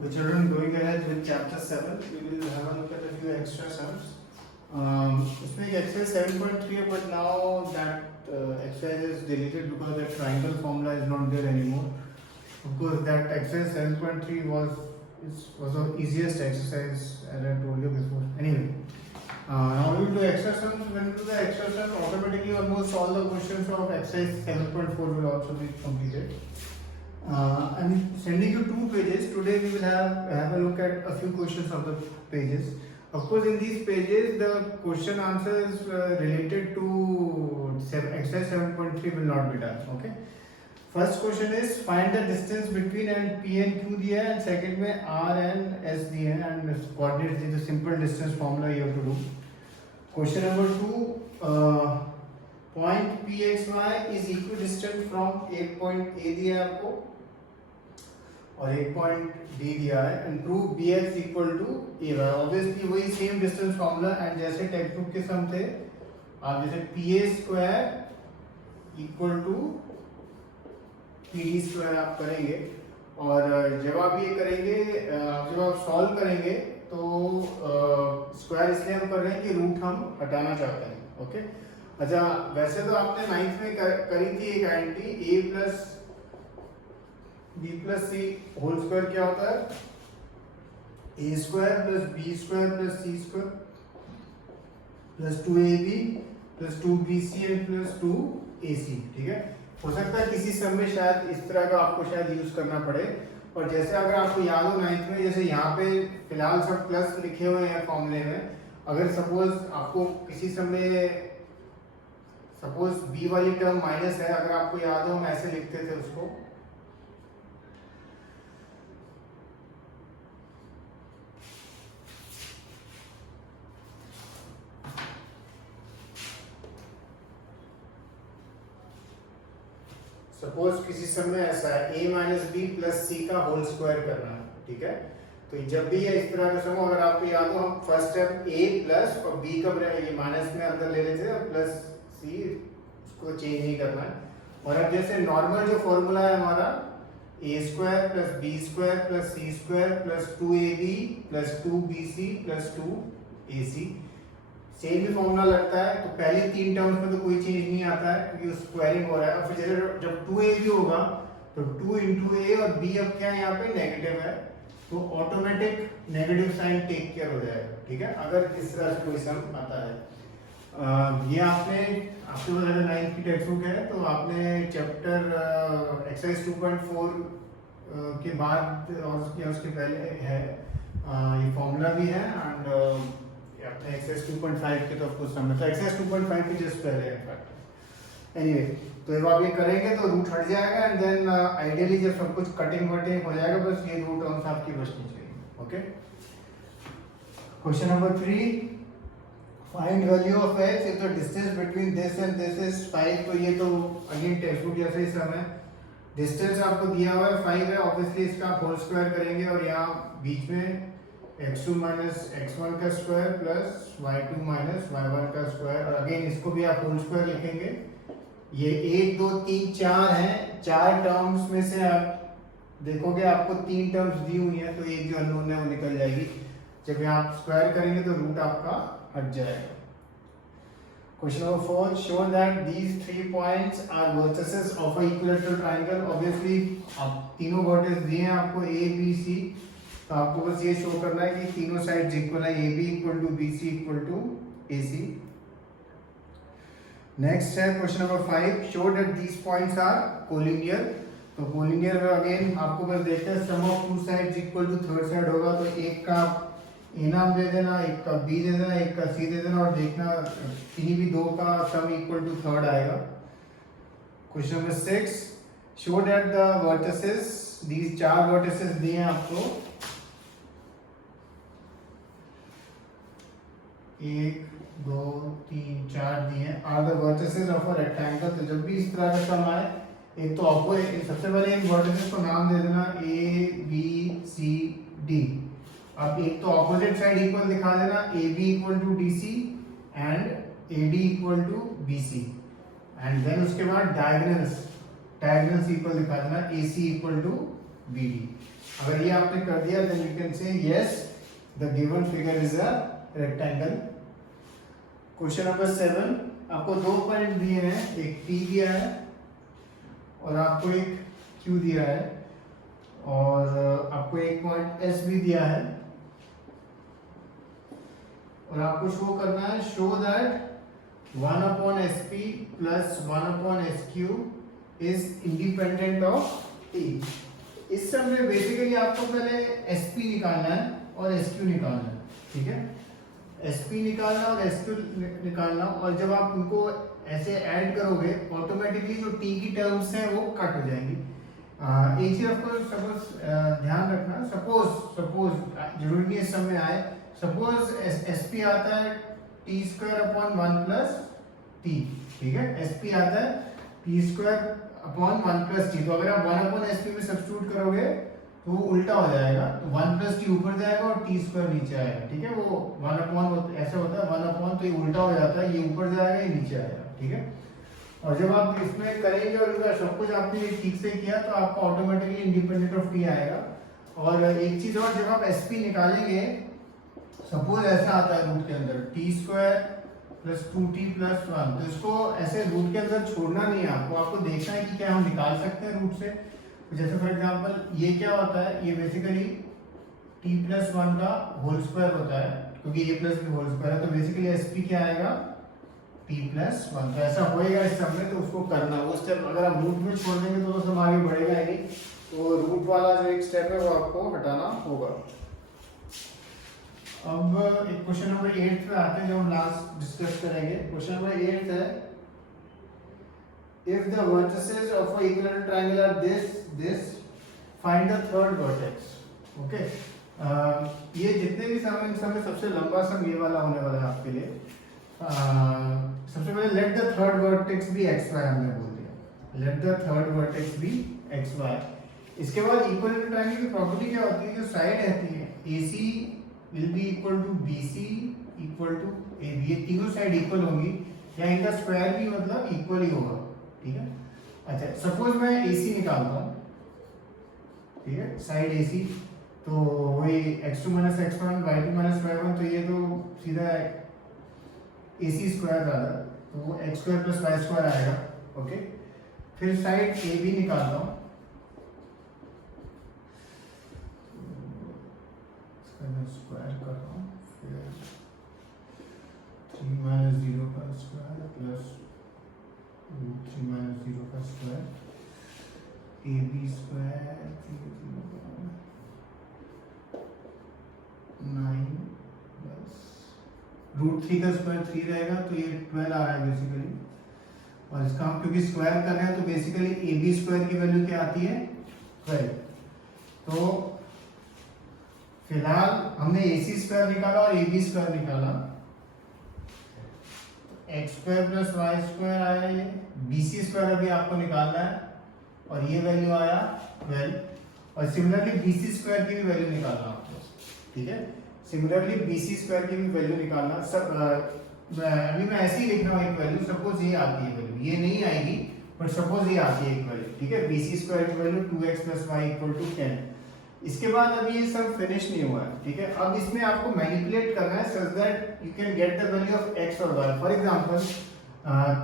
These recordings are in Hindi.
Okay, children, going ahead with chapter 7, we will have a look at a few extra sums. इसमें एक exercise 7.3 है, but now that exercise is deleted because the triangle formula is not there anymore. Of course, that exercise 7.3 was the easiest exercise as I told you before. Anyway, now we will do extra sums. When we do the extra sums, automatically almost all the questions of exercise 7.4 will also be completed. I'm sending you 2 pages. Today we will have a look at a few questions of the pages. Of course, in these pages, the question answers related to exercise 7.3 will not be done. Okay. First question is find the distance between and P and Q दिया है, and second में R and S दिए हैं, and coordinates is the simple distance formula you have to do. Question number 2, point PXY is equidistant from एक point A दिया है आपको और एक पॉइंट डी दिया है and prove bx equal to ay. Obviously वही सेम डिस्टेंस फार्मूला एंड जैसे टेक्स्ट बुक के सम थे आप जैसे pa square equal to pd square आप करेंगे और जब आप ये करेंगे जब आप सॉल्व करेंगे तो स्क्वायर इसलिए हम कर रहे हैं कि रूट हम हटाना चाहते हैं. ओके अच्छा, वैसे तो आपने 9th में करी थी एक identity a plus b plus C whole square क्या होता है a square plus b square plus c square plus 2ab plus 2bc and plus 2ac. ठीक है, हो सकता है किसी सम में शायद इस तरह का आपको शायद यूज करना पड़े. और जैसे अगर आपको याद हो 9th में जैसे यहाँ पे फिलहाल सब प्लस लिखे हुए हैं फॉर्मूले में, अगर सपोज आपको किसी सम में सपोज b वाली टर्म माइनस है, अगर आपको याद हो हम ऐसे लिखते थे उसको सपोज किसी सम में ऐसा है a माइनस बी प्लस सी का होल स्क्वायर करना है. ठीक है, तो जब भी ये इस तरह का सम हो, अगर आपको याद हो हम फर्स्ट स्टेप a प्लस और b का ये माइनस में अंदर ले लेते हैं और प्लस c उसको चेंज नहीं करना है. और अब जैसे नॉर्मल जो फॉर्मूला है हमारा a square plus b square plus c square plus 2ab plus 2bc plus 2ac same he formula लगता है. तो पहले 3 टर्म्स में तो कोई चेंज नहीं आता है क्योंकि स्क्वायरिंग हो रहा है. और फिर जब 2ab होगा तो 2 into a और b अब क्या है यहाँ पे नेगेटिव है, तो automatic negative sign take care हो जाएगा. ठीक है, अगर इस तरह से कोई सम आता है. ये आपने आपके पास अगर 9th की टेक्स्ट बुक है तो आपने चैप्टर एक्सरसाइज 2.4 के बाद और उसके पहले है ये फॉर्मूला भी है एंड अपने एक्सरसाइज 2.5 के तो आपको समझ तो एक्सरसाइज 2.5 के जस्ट पहले है इनफैक्ट. एनीवे, तो जब आप ये करेंगे तो रूट हट जाएगा एंड देन आइडियली जब सब कुछ कटिंग वटिंग हो जाएगा बस ये रूट टर्म्स आपकी बचनी चाहिए. Okay, question number 3, find value of x if the distance between this and this is 5. तो ये तो अगेन टेक्स्ट बुक जैसे ही सम है. डिस्टेंस आपको दिया हुआ है 5 है, ऑब्वियसली इसका आप होल स्क्वायर करेंगे और यहाँ बीच में x2 माइनस x1 का square plus y2 minus y1 का स्क्वायर और अगेन इसको भी आप होल स्क्वायर लिखेंगे. ये 1 2 3 4 हैं, 4 टर्म्स में से आप देखोगे आपको 3 टर्म्स दी हुई हैं तो एक जो अननोन है वो निकल जाएगी. जब आप स्क्वायर करेंगे तो रूट आपका हट जाएगा. Question number 4, show that these 3 points are vertices of a equilateral triangle. Obviously आप तीनों वर्टिस दिए हैं आपको a b c, तो आपको बस ये शो करना है कि तीनों साइड्स इक्वल है, AB equal to BC equal to AC. Next है question number 5, show that these points are collinear. तो कोलिनियर में अगेन आपको बस देखते हैं sum of 2 sides equal to third side होगा, तो एक का A नाम दे देना, एक का B दे देना, एक का C दे देना और देखना किन्हीं भी 2 का सम इक्वल टू थर्ड आएगा. Question number 6, show that the vertices, these 4 vertices दिए हैं आपको 1 2 3 4 दिए हैं, are the vertices of a rectangle. तो जब भी इस तरह का सम आए एक तो आपको सबसे पहले इन वर्टिसेस को नाम दे देना A B C D. अब एक तो ऑपोजिट साइड इक्वल दिखा देना AB equal to DC and AD equal to BC and then उसके बाद डायगोनल्स इक्वल दिखा देना AC इक्वल टू BD। अगर ये आपने कर दिया then you can say yes the given figure is a rectangle। Question number 7, आपको 2 पॉइंट दिए हैं, एक P दिया है और आपको एक Q दिया है और आपको एक पॉइंट S भी दिया है और आपको शो करना है show that 1/SP plus 1/SQ is independent of T। इस सब में बेसिकली आपको पहले SP निकालना है और SQ निकालना है, ठीक है। SP निकालना और SQ निकालना, और जब आप उनको ऐसे ऐड करोगे ऑटोमेटिकली जो T की टर्म्स हैं वो कट हो जाएंगी। एक चीज आपको सपोज ध्यान रखना, सपोज जरूरी नहीं इस समय आए, सपोज SP आता है T²/1 + T, ठीक है। SP आता है T²/1 + T, तो अगर आप 1/SP में सब्स्टिट्यूट करोगे तो वो उल्टा हो जाएगा, तो 1 + T ऊपर जाएगा और T² नीचे आएगा, ठीक है। वो 1/, ऐसे होता है 1/, तो ये उल्टा हो जाता है, ये ऊपर जाएगा ये नीचे आएगा, ठीक है। और जब आप इसमें करेंगे और इनका सब कुछ आपने ठीक से किया तो आपको ऑटोमेटिकली इंडिपेंडेंट ऑफ T आएगा। और एक चीज और, जब आप SP निकालेंगे सपोज ऐसा आता है रूट के अंदर T² + 2T + 1, तो इसको ऐसे रूट के अंदर छोड़ना नहीं है आपको देखना है कि क्या हम निकाल सकते हैं रूट से। जैसे फॉर एग्जांपल ये क्या होता है, ये बेसिकली T + 1 का होल स्क्वायर होता है, क्योंकि A + B होल स्क्वायर है, तो बेसिकली SP क्या आएगा T + 1। तो ऐसा होएगा इस सब में, तो उसको करना वो स्टेप अगर आप रूट में छोड़ देंगे तो सब आगे बढ़ेगा ही नहीं, तो रूट वाला जो एक स्टेप है वो आपको हटाना होगा। अब एक क्वेश्चन नंबर 8 पे आते हैं जो हम लास्ट डिस्कस करेंगे। क्वेश्चन नंबर 8 है, if the vertices of a equilateral triangle are this find the third vertex। Okay, ये जितने भी सम इन सब में सबसे लंबा सम ये वाला होने वाला है आपके लिए। सबसे पहले let the third vertex be xy, हमने बोल दिया let the third vertex be xy। इसके बाद इक्विलेटरल ट्रायंगल की प्रॉपर्टी क्या होती है, जो साइड रहती है AC will be equal to BC equal to AB, ये तीनों साइड इक्वल होंगी या इनका स्क्वायर भी मतलब इक्वल ही होगा, ठीक है। अच्छा, सपोज मैं AC निकालता हूँ, ठीक है, साइड AC, तो वही x2 - x1 y2 - y1, तो ये तो सीधा AC स्क्वायर आ रहा है, तो वो x² + y² आएगा, ओके। फिर साइड AB निकालता हूँ, स्क्वायर कर रहा हूँ, फिर 3 - 0 का स्क्वायर प्लस 3 - 0 का स्क्वायर AB स्क्वायर 9 प्लस √3 का स्क्वायर 3 रहेगा, तो ये 12 आ रहा है बेसिकली। और इसका हम क्योंकि स्क्वायर कर रहे हैं तो बेसिकली AB स्क्वायर की वैल्यू क्या आती है 12। तो फिलहाल हमने AC स्क्वायर निकाला और AB स्क्वायर निकाला, x² + y² आया, ये BC स्क्वायर अभी आपको निकालना है और ये वैल्यू आया 12। और सिमिलरली BC स्क्वायर की भी वैल्यू निकालना आपको, ठीक है। सिमिलरली BC स्क्वायर की भी वैल्यू निकालना। सब अभी मैं ऐसे ही लिख रहा हूँ एक वैल्यू, सपोज ये आती है वैल्यू, ये नहीं आएगी बट सपोज ये आती है एक वैल्यू, ठीक है। BC स्क्वायर की वैल्यू 2x + y = 10। इसके बाद अभी ये सब फिनिश नहीं हुआ है, ठीक है। अब इसमें आपको मैनिपुलेट करना है such that you can get the value of x और y। फॉर एग्जांपल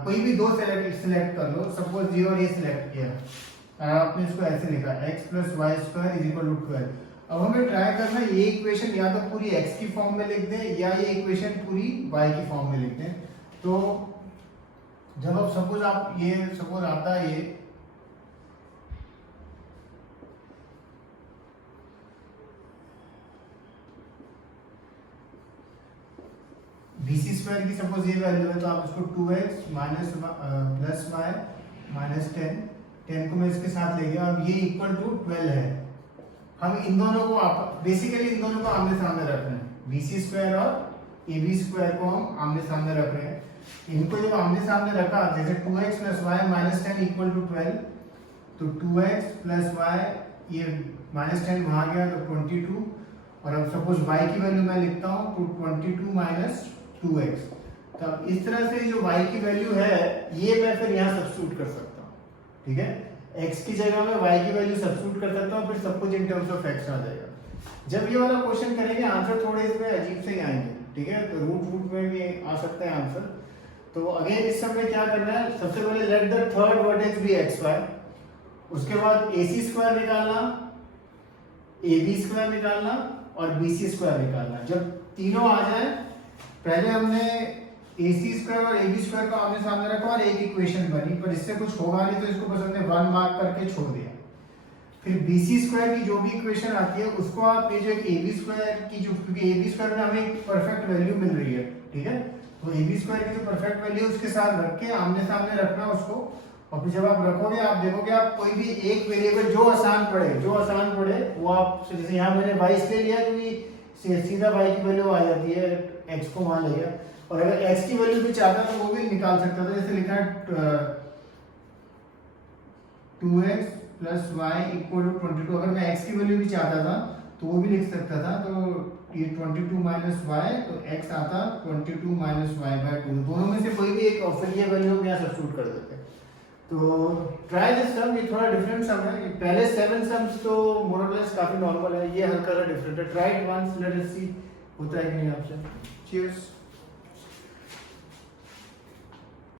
कोई भी दो सिलेक्ट कर लो, सपोज ये और ये सिलेक्ट किया, आपने इसको ऐसे लिखा x + y² = 12। अब हमें ट्राई करना है ये इक्वेशन या तो पूरी x की फॉर्म में लिख दें या ये इक्वेशन पूरी y की फॉर्म में लिख दें। तो जब आप सपोज आता है ये BC स्क्वायर की सपोज ये वैल्यू है, तो आप इसको 2x - + y - 10 को मैं इसके साथ ले गया, अब ये इक्वल टू 12 है। हम इन दोनों को बेसिकली इन दोनों को आमने सामने रख रहे हैं, BC स्क्वायर और AB स्क्वायर को हम आमने सामने रख रहे हैं। इनको जब आमने सामने रखा, जैसे 2x + y - 10 = 12, तो 2x + y, ये -10 वहां गया तो 22, और अब सपोज y की वैल्यू मैं लिखता हूँ तो 22 - 2x। तब इस तरह से जो y की वैल्यू है ये मैं फिर यहाँ सब्स्टिट्यूट कर सकता हूँ, ठीक है। x की जगह में y की वैल्यू सब्स्टिट्यूट कर सकता हूँ, फिर सब कुछ इन टर्म्स ऑफ x आ जाएगा। जब ये वाला क्वेश्चन करेंगे आंसर थोड़े इसमें अजीब से ही आएंगे, ठीक है, तो रूट में भी आ सकते हैं आंसर। तो अगेन इस सब में क्या करना है, सबसे पहले let the third vertex be xy, उसके बाद AC स्क्वायर निकालना, AB स्क्वायर निकालना और BC स्क्वायर निकालना। जब तीनों आ जाए, पहले हमने AC स्क्वायर और AB स्क्वायर को आमने सामने रखा और एक इक्वेशन बनी, पर इससे कुछ होगा नहीं तो इसको बस हमने 1 मार्क करके छोड़ दिया। फिर BC स्क्वायर की जो भी इक्वेशन आती है उसको आप ये जो एक AB स्क्वायर की जो, क्योंकि AB स्क्वायर में हमें एक परफेक्ट वैल्यू मिल रही है, ठीक है, तो AB स्क्वायर की जो परफेक्ट वैल्यू उसके साथ रख के आमने सामने रखना उसको, और फिर जब आप रखोगे आप देखोगे आप कोई भी एक वेरिएबल जो आसान पड़े वो आप, जैसे यहाँ मैंने y इसलिए लिया क्योंकि सीधा y की वैल्यू आ जाती है, x को वहां ले गया, और अगर x की वैल्यू भी चाहता तो वो भी निकाल सकता था। जैसे लिखा है 2x plus y equal to 22, अगर मैं x की वैल्यू भी चाहता था तो वो भी लिख सकता था। तो ये 22 माइनस y, तो x आता 22 माइनस y बाय 2, दोनों में से कोई भी एक, और फिर ये वैल्यू हम यहाँ सब्स्टिट्यूट कर देते हैं। तो ट्राई दिस सम, ये थोड़ा डिफरेंट सम है, पहले 7 सम्स तो मोर और लेस काफी नॉर्मल है, ये हल्का सा डिफरेंट है। Try it once, let us see होता है कि नहीं आपसे। चीयर्स।